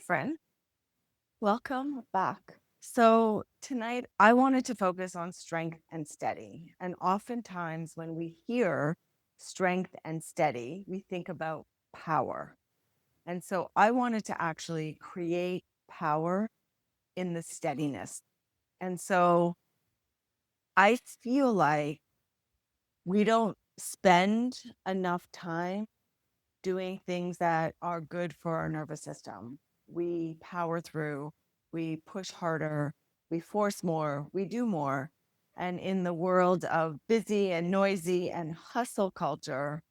friend. Welcome back. So, tonight I wanted to focus on strength and steady. And oftentimes, when we hear strength and steady, we think about power. And so, I wanted to actually create power in the steadiness. And so, I feel like we don't spend enough time doing things that are good for our nervous system. We power through, we push harder, we force more, we do more. And in the world of busy and noisy and hustle culture,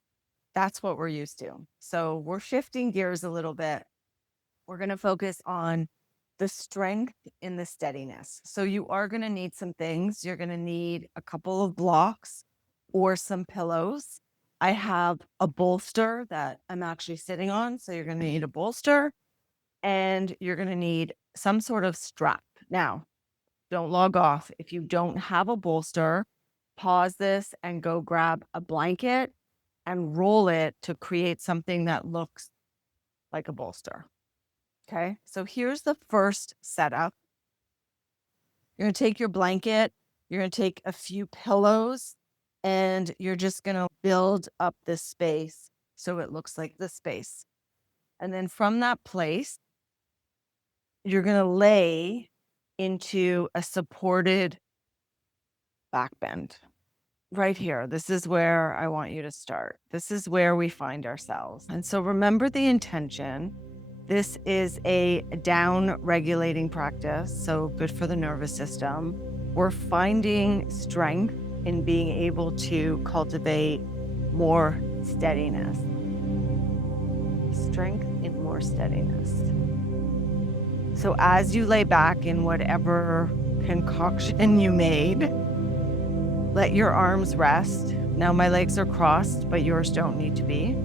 that's what we're used to. So we're shifting gears a little bit. We're going to focus on the strength in the steadiness. So you are going to need some things. You're going to need a couple of blocks or some pillows. I have a bolster that I'm actually sitting on. So you're going to need a bolster and you're going to need some sort of strap. Now, don't log off. If you don't have a bolster, pause this and go grab a blanket and roll it to create something that looks like a bolster. Okay, so here's the first setup. You're going to take your blanket, you're going to take a few pillows, and you're just going to build up this space so it looks like this space. And then from that place, you're going to lay into a supported back bend. Right here, this is where I want you to start. This is where we find ourselves. And so remember the intention. This is a down regulating practice, so good for the nervous system. We're finding strength in being able to cultivate more steadiness. Strength in more steadiness. So as you lay back in whatever concoction you made, let your arms rest. Now my legs are crossed, but yours don't need to be.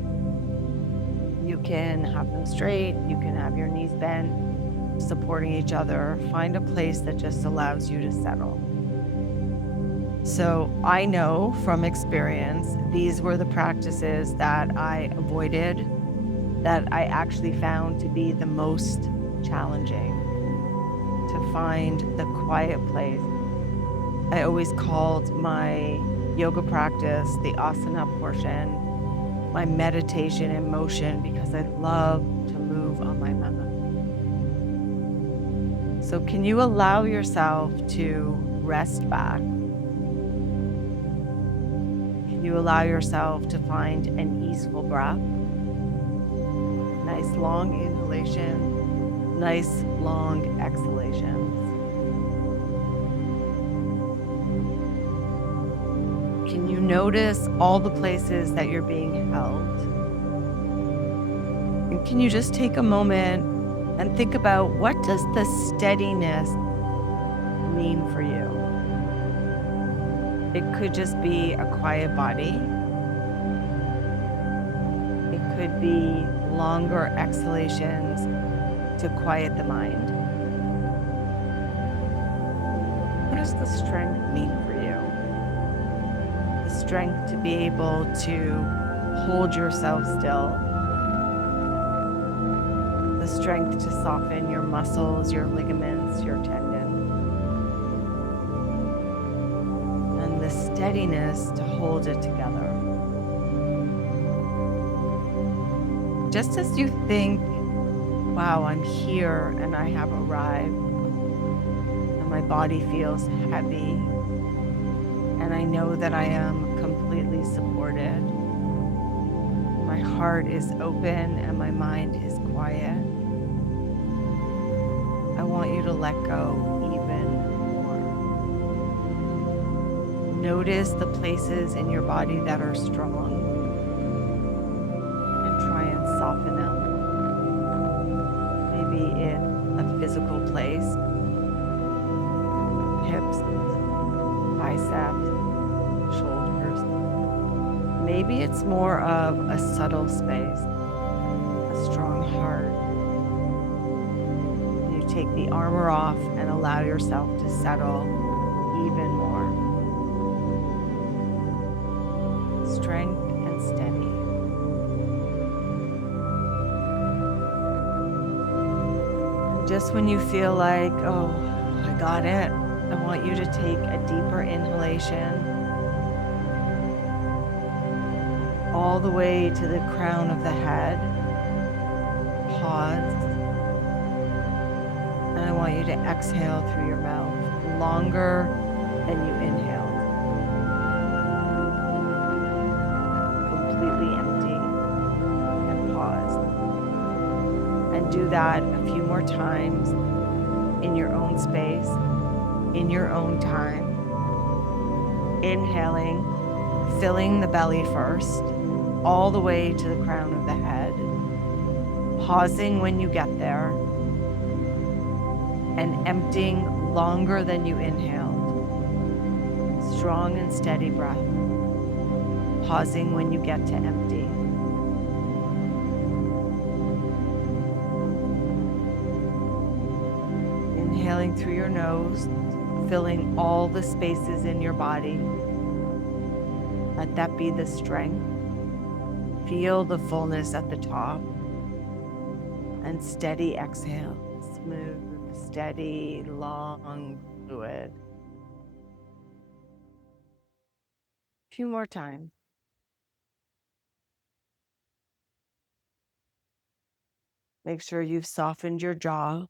You can have them straight. You can have your knees bent, supporting each other. Find a place that just allows you to settle. So I know from experience, these were the practices that I avoided, that I actually found to be the most challenging, to find the quiet place. I always called my yoga practice the asana portion, my meditation in motion, because I love to move on my mat. So can you allow yourself to rest back? Can you allow yourself to find an easeful breath? Nice long inhalation, nice long exhalations. Can you notice all the places that you're being held? And can you just take a moment and think about, what does the steadiness mean for you? It could just be a quiet body. It could be longer exhalations to quiet the mind. What does the strength mean for you? The strength to be able to hold yourself still. The strength to soften your muscles, your ligaments, your tendons. And the steadiness to hold it together. Just as you think, wow, I'm here and I have arrived, and my body feels heavy, and I know that I am completely supported. My heart is open and my mind is quiet. I want you to let go even more. Notice the places in your body that are strong and try and soften them. Maybe in a physical place, hips, biceps, shoulders. Maybe it's more of a subtle space, a strong heart. You take the armor off and allow yourself to settle even more. Strength and steady. Just when you feel like, oh, I got it, I want you to take a deeper inhalation all the way to the crown of the head. Pause. And I want you to exhale through your mouth longer than you inhaled. Completely empty and pause. And do that a few more times in your own space, in your own time. Inhaling, filling the belly first, all the way to the crown of the head. Pausing when you get there, and emptying longer than you inhaled. Strong and steady breath. Pausing when you get to empty. Inhaling through your nose, filling all the spaces in your body. Let that be the strength. Feel the fullness at the top. And steady exhale. Smooth, steady, long, fluid. A few more times. Make sure you've softened your jaw.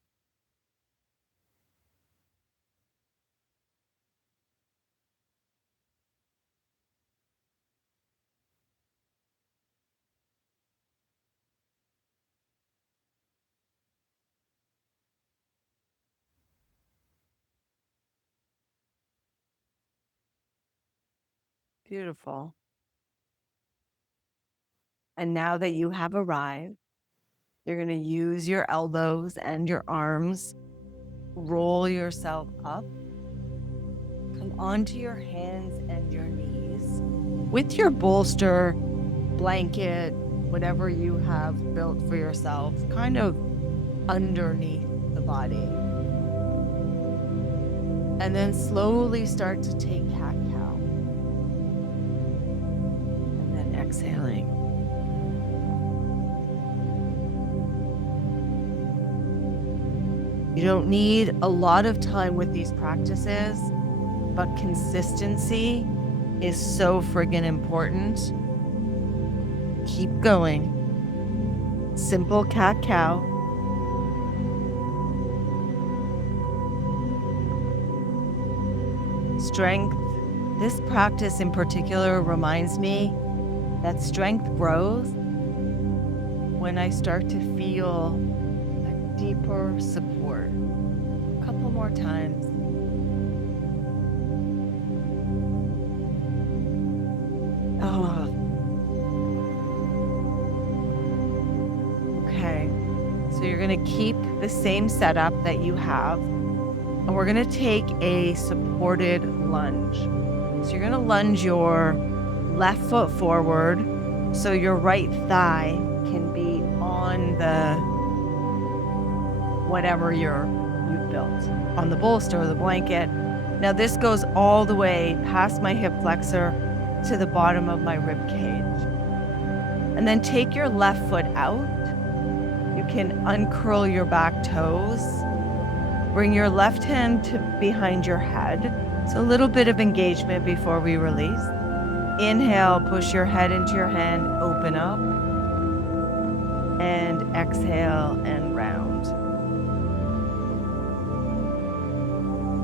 Beautiful. And now that you have arrived, you're going to use your elbows and your arms. Roll yourself up. Come onto your hands and your knees. With your bolster, blanket, whatever you have built for yourself, kind of underneath the body. And then slowly start to take cat-cow. And then exhaling. You don't need a lot of time with these practices, but consistency is so friggin' important. Keep going. Simple cat-cow. Strength. This practice in particular reminds me that strength grows when I start to feel a deeper support. A couple more times. Oh. Okay. So you're going to keep the same setup that you have. And we're going to take a supported lunge. So you're going to lunge your left foot forward so your right thigh can be on the whatever you've built, on the bolster or the blanket. Now this goes all the way past my hip flexor to the bottom of my rib cage. And then take your left foot out. You can uncurl your back toes. Bring your left hand to behind your head. So a little bit of engagement before we release. Inhale, push your head into your hand, open up. And exhale and round.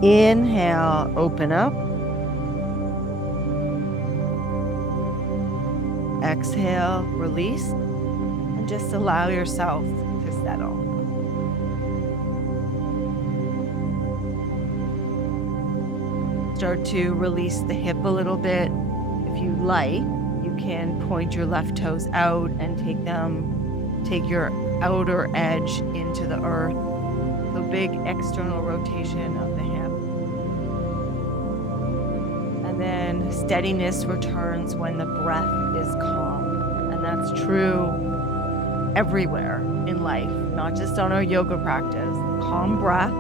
Inhale, open up. Exhale, release. And just allow yourself to settle. Start to release the hip a little bit. If you like, you can point your left toes out and take your outer edge into the earth. The big external rotation of the hip. And then steadiness returns when the breath is calm. And that's true everywhere in life, not just on our yoga practice. Calm breath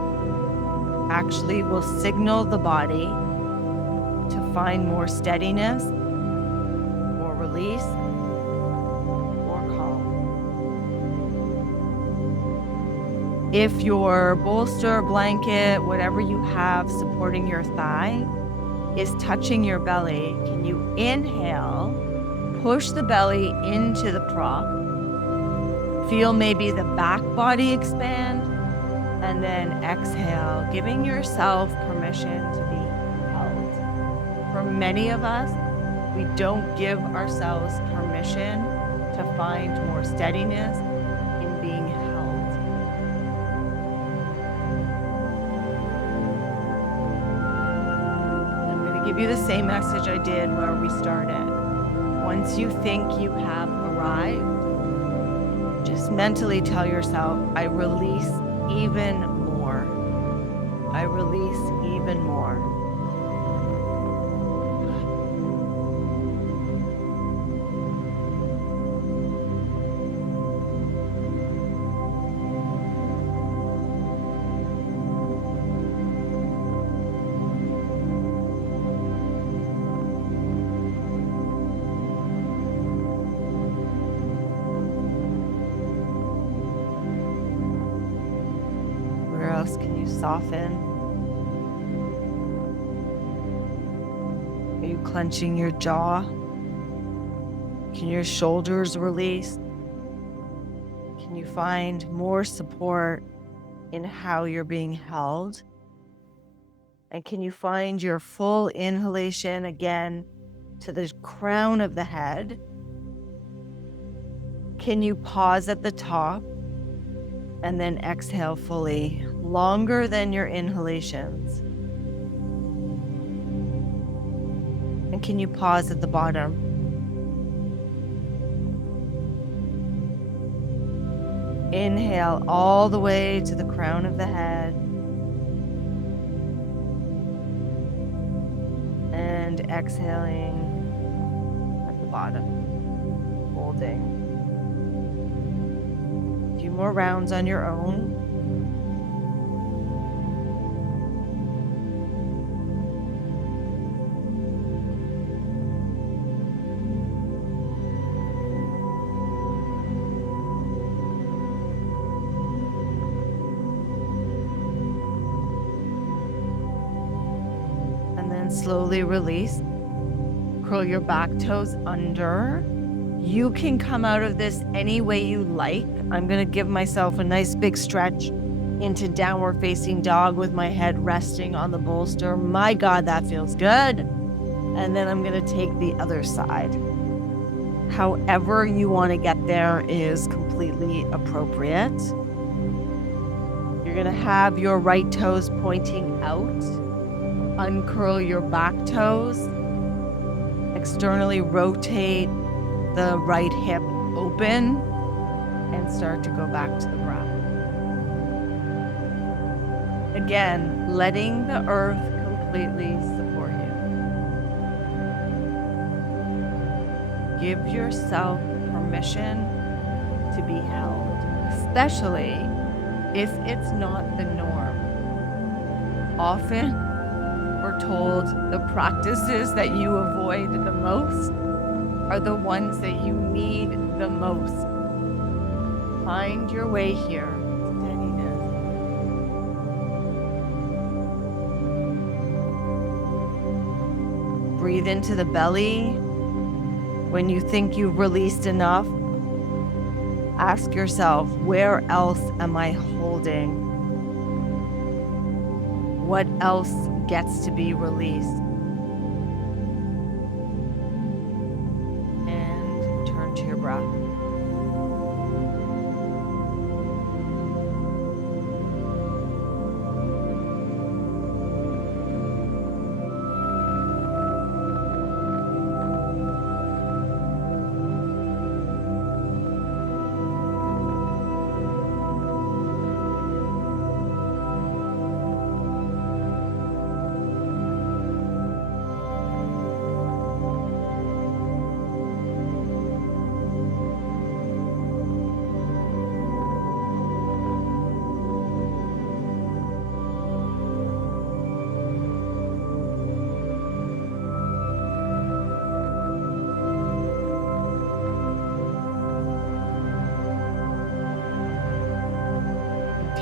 actually will signal the body to find more steadiness, more release, more calm. If your bolster, blanket, whatever you have supporting your thigh is touching your belly, can you inhale, push the belly into the prop, feel maybe the back body expand, and then exhale, giving yourself permission to be held. For many of us, we don't give ourselves permission to find more steadiness in being held. I'm going to give you the same message I did where we started. Once you think you have arrived, just mentally tell yourself, I release even more. I release even more. Where else can you soften? Are you clenching your jaw? Can your shoulders release? Can you find more support in how you're being held? And can you find your full inhalation again to the crown of the head? Can you pause at the top and then exhale fully, longer than your inhalations? And can you pause at the bottom? Inhale all the way to the crown of the head. And exhaling at the bottom, holding. A few more rounds on your own. Slowly release. Curl your back toes under. You can come out of this any way you like. I'm going to give myself a nice big stretch into downward facing dog with my head resting on the bolster. My God, that feels good. And then I'm going to take the other side. However you want to get there is completely appropriate. You're going to have your right toes pointing out. Uncurl your back toes, externally rotate the right hip open, and start to go back to the breath. Again, letting the earth completely support you. Give yourself permission to be held, especially if it's not the norm. Often, we're told the practices that you avoid the most are the ones that you need the most. Find your way here. Steadiness. Breathe into the belly. When you think you've released enough, ask yourself, where else am I holding? What else gets to be released? And turn to your breath.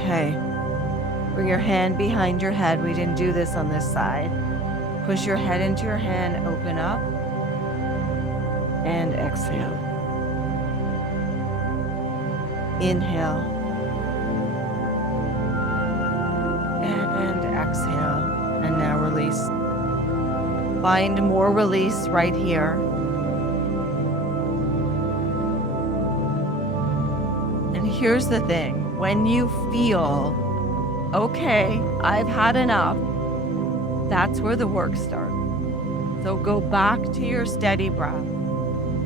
Okay. Bring your hand behind your head. We didn't do this on this side. Push your head into your hand, open up, and exhale. Inhale. And exhale. And now release. Find more release right here. And here's the thing. When you feel, okay, I've had enough, that's where the work starts. So go back to your steady breath.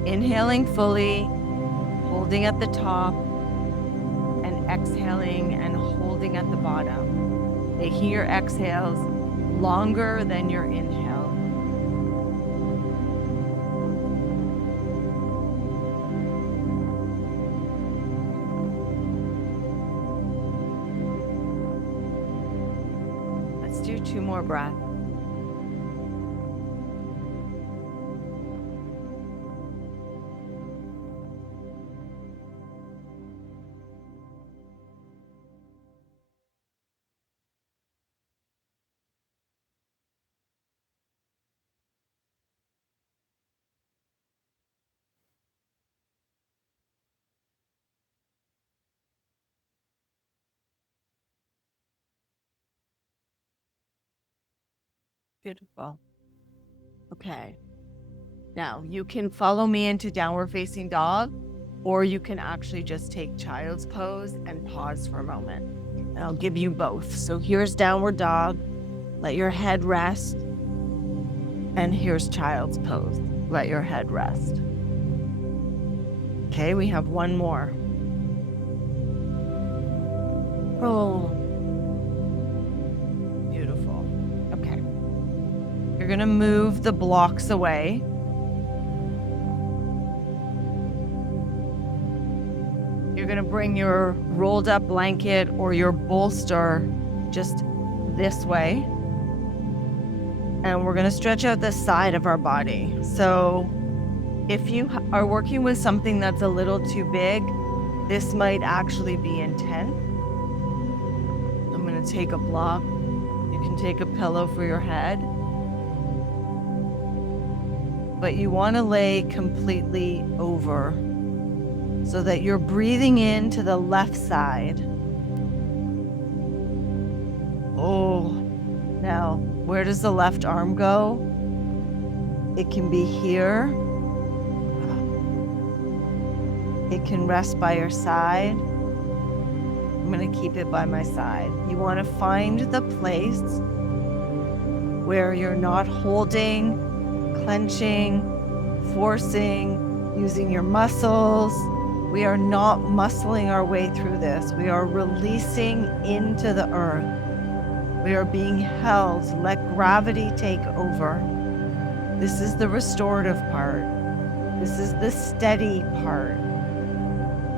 Inhaling fully, holding at the top, and exhaling and holding at the bottom. Making your exhales longer than your inhale. Let's do 2 more breaths. Beautiful. Okay. Now you can follow me into downward facing dog, or you can actually just take child's pose and pause for a moment. And I'll give you both. So here's downward dog. Let your head rest. And here's child's pose. Let your head rest. Okay, we have 1 more. Oh, beautiful. Okay. You're going to move the blocks away. You're going to bring your rolled up blanket or your bolster just this way. And we're going to stretch out the side of our body. So if you are working with something that's a little too big, this might actually be intense. I'm going to take a block. You can take a pillow for your head. But you want to lay completely over so that you're breathing into the left side. Oh, now where does the left arm go? It can be here. It can rest by your side. I'm going to keep it by my side. You want to find the place where you're not holding, clenching, forcing, using your muscles. We are not muscling our way through this. We are releasing into the earth. We are being held. Let gravity take over. This is the restorative part. This is the steady part.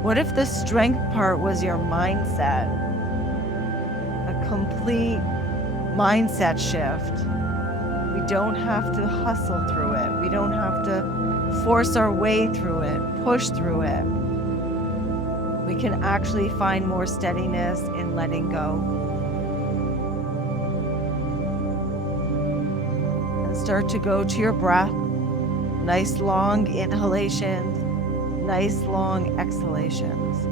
What if the strength part was your mindset? A complete mindset shift. We don't have to hustle through it. We don't have to force our way through it, push through it. We can actually find more steadiness in letting go. And start to go to your breath. Nice long inhalations, nice long exhalations.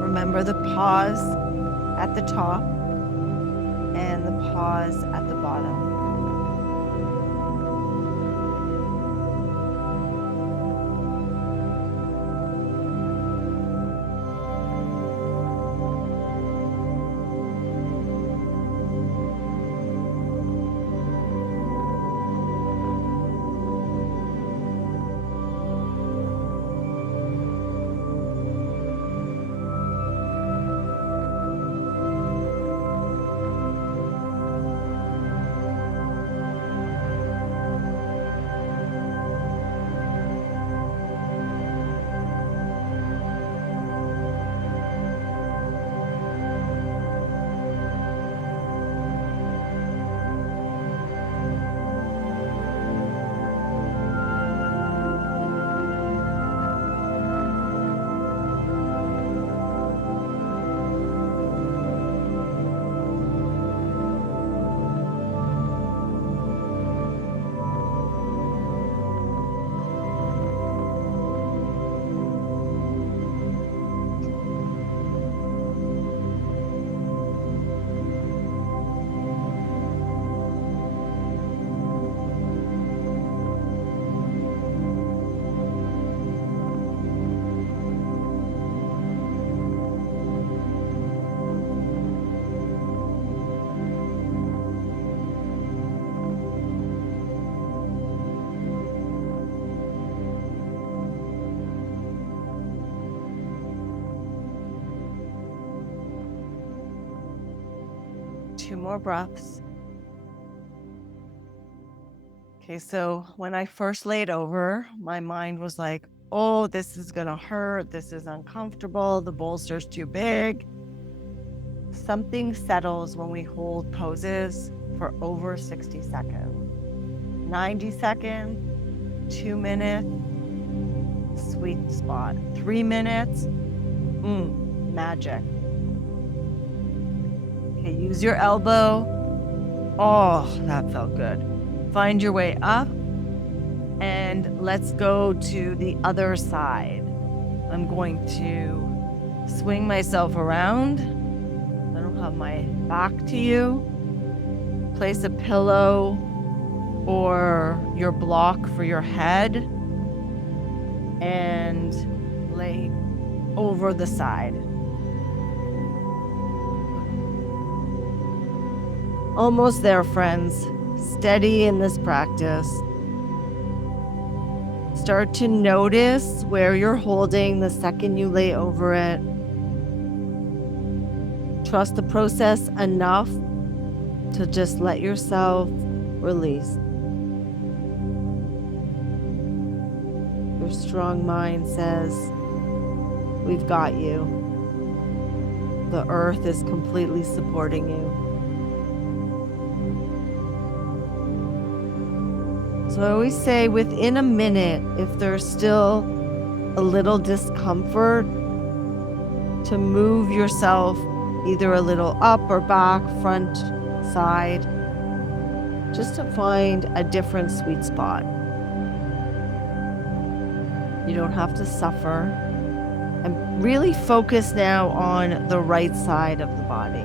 Remember the pause at the top and the pause at the bottom. 2 more breaths. Okay, so when I first laid over, my mind was like, oh, this is gonna hurt. This is uncomfortable. The bolster's too big. Something settles when we hold poses for over 60 seconds. 90 seconds, 2 minutes, sweet spot. 3 minutes, magic. Okay, use your elbow. Oh, that felt good. Find your way up and let's go to the other side. I'm going to swing myself around. I don't have my back to you. Place a pillow or your block for your head and lay over the side. Almost there, friends. Steady in this practice. Start to notice where you're holding the second you lay over it. Trust the process enough to just let yourself release. Your strong mind says, we've got you. The earth is completely supporting you. So I always say within a minute, if there's still a little discomfort, to move yourself either a little up or back, front, side, just to find a different sweet spot. You don't have to suffer. And really focus now on the right side of the body.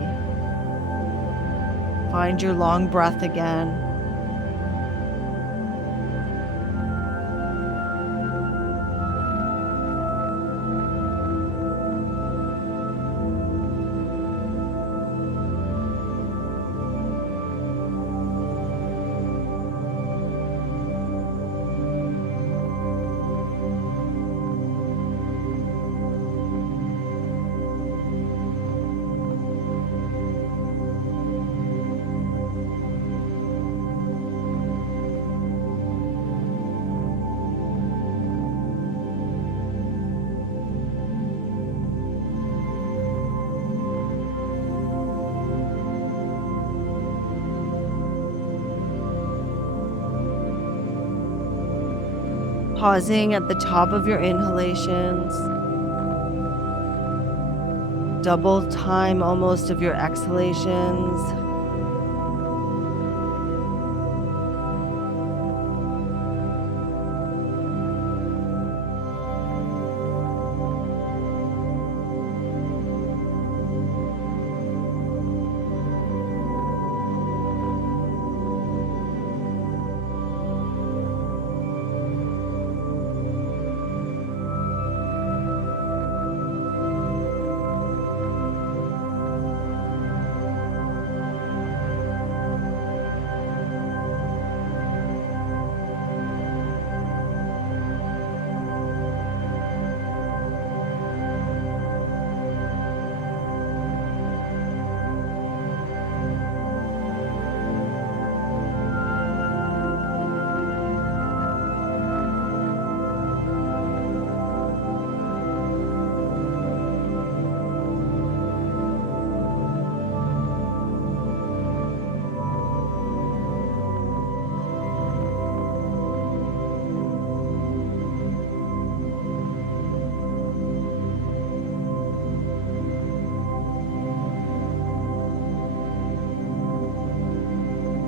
Find your long breath again. Pausing at the top of your inhalations. Double time almost of your exhalations.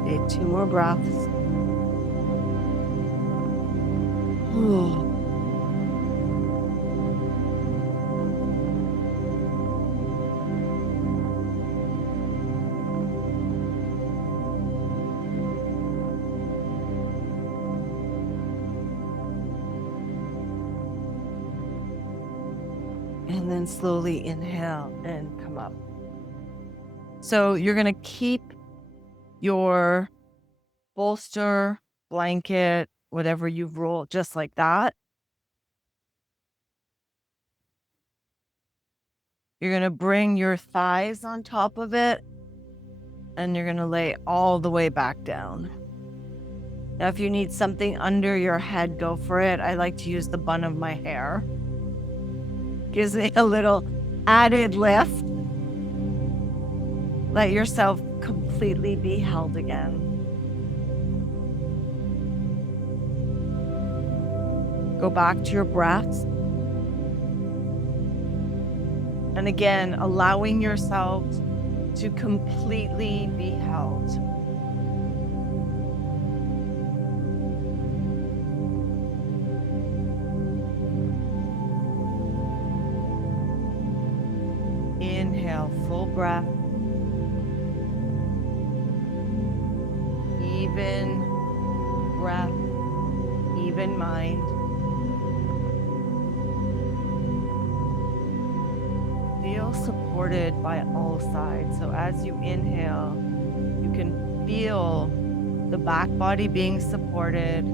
Okay, 2 more breaths. And then slowly inhale and come up. So you're going to keep your bolster, blanket, whatever you've rolled, just like that. You're going to bring your thighs on top of it And you're going to lay all the way back down. Now, if you need something under your head, go for it. I like to use the bun of my hair. Gives me a little added lift. Let yourself completely be held again. Go back to your breath. And again, allowing yourself to completely be held. Inhale, full breath. Even breath, even mind. Feel supported by all sides. So as you inhale, you can feel the back body being supported,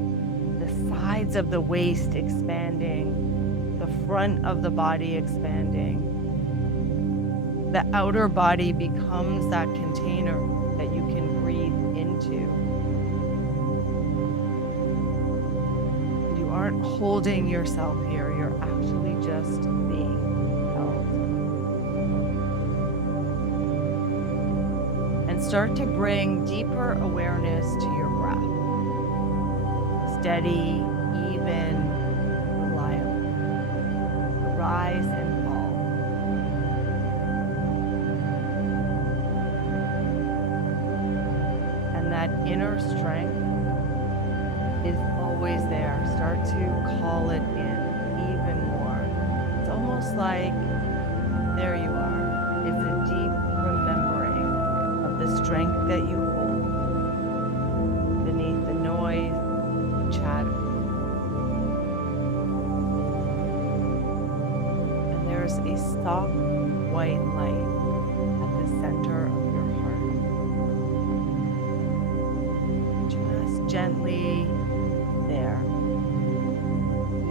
the sides of the waist expanding, the front of the body expanding. The outer body becomes that container that you can breathe into. You aren't holding yourself here, you're actually just being held. And start to bring deeper awareness to your breath. Steady, even, reliable. Rise and fall. And that inner strength is always there. Start to call it in even more. It's almost like there you are. It's a deep remembering of the strength that you hold beneath the noise, the chatter. And there's a soft white light at the center of your heart. Just gently there,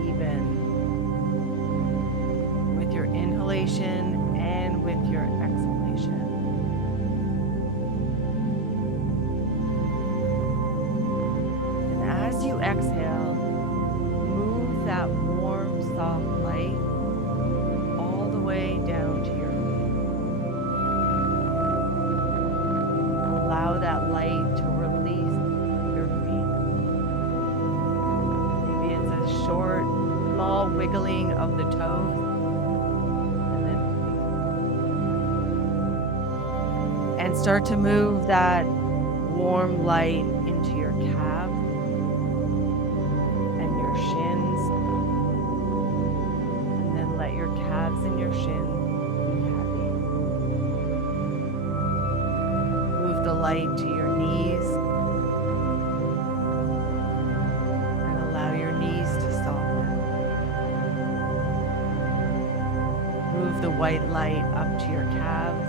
even with your inhalation and with your exhalation. And as you exhale, move that warm, soft light all the way down to your feet. Allow that light to release your feet. Maybe it's a short, small wiggling of the toes, and then release. And start to move that warm light into your calves and your shins, and then let your calves and your shins be heavy. Move the light to your knees and allow your knees to soften. Move the white light up to your calves,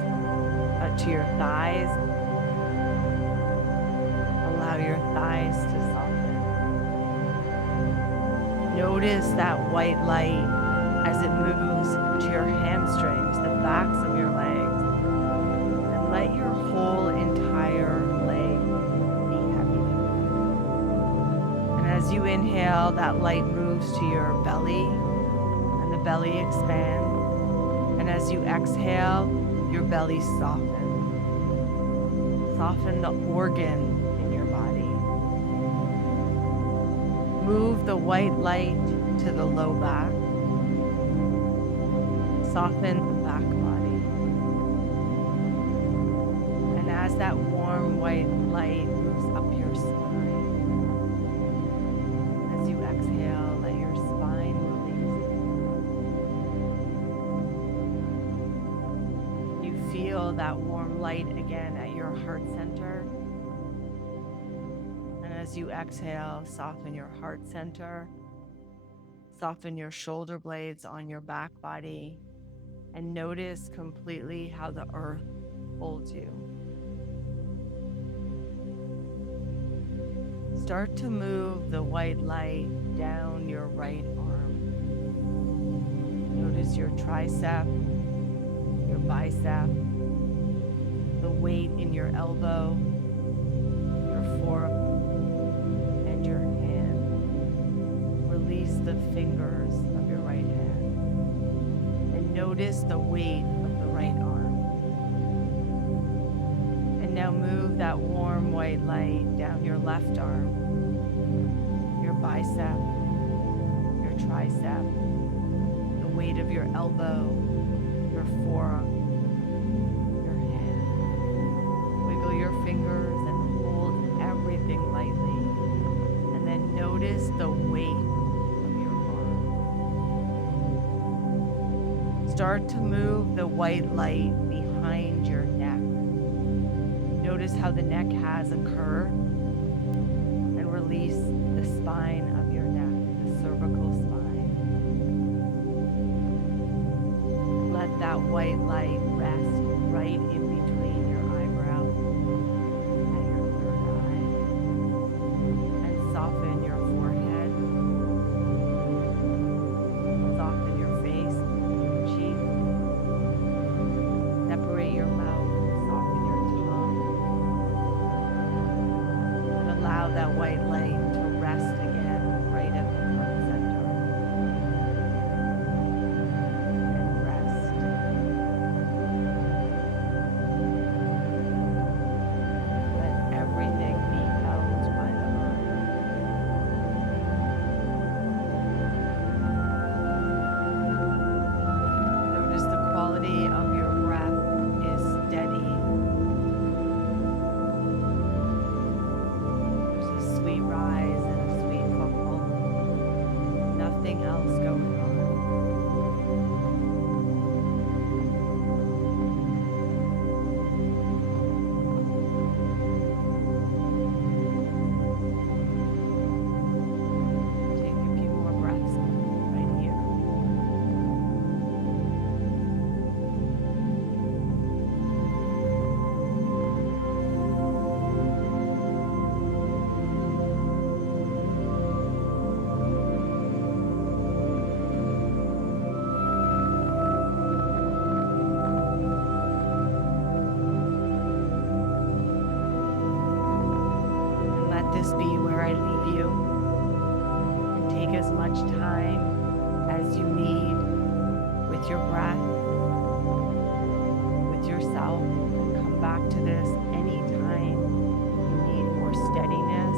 to your thighs. Allow your thighs to soften. Notice that white light as it moves to your hamstrings, the backs of your legs, and let your whole entire leg be heavy. And as you inhale, that light moves to your belly, and the belly expands. And as you exhale, your belly softens. Soften the organ in your body. Move the white light to the low back. Soften the back body. And as that warm white light moves up your spine, as you exhale, let your spine release. You feel that warm light again at your heart center. And as you exhale, soften your heart center. Soften your shoulder blades on your back body. And notice completely how the earth holds you. Start to move the white light down your right arm. Notice your tricep, your bicep, the weight in your elbow, your forearm, and your hand. Release the fingers of your right hand. And notice the weight of the right arm. And now move that warm white light down your left arm, your bicep, your tricep, the weight of your elbow, your forearm, your hand. Wiggle your fingers and hold everything lightly. And then notice the weight of your arm. Start to move the white light behind your neck. Notice how the neck has a curve, and release the spine of your neck, the cervical spine. Let that white light rest right in between your eyebrows and your third eye. And soften your forehead. Soften your face, your cheek. Separate your mouth. Soften your tongue. And allow that white light to rest again right at the heart center. And rest. Let everything be held by the heart. Notice the quality of your breath is steady. There's a sweet rise and a sweet fall. Nothing else going on. Take a few more breaths right here. And let this be where I leave you. And take as much time as you need with your breath, with yourself, and come back to this anytime you need more steadiness.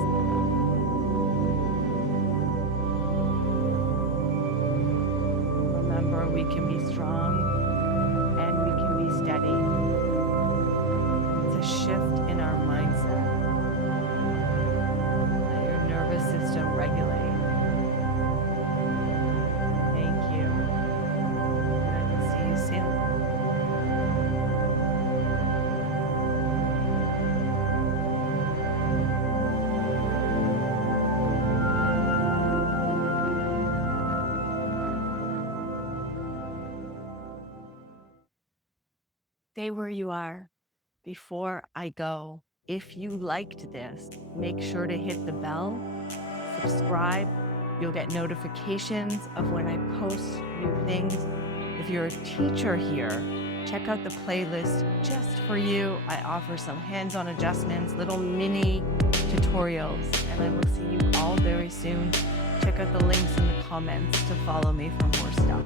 Remember, we can be strong and we can be steady. It's a shift in our mindset. Let your nervous system regulate. Thank you. And I will see you soon. Stay where you are. Before I go, if you liked this, make sure to hit the bell, subscribe. You'll get notifications of when I post new things. If you're a teacher here, check out the playlist just for you. I offer some hands-on adjustments, little mini tutorials, and I will see you all very soon. Check out the links in the comments to follow me for more stuff.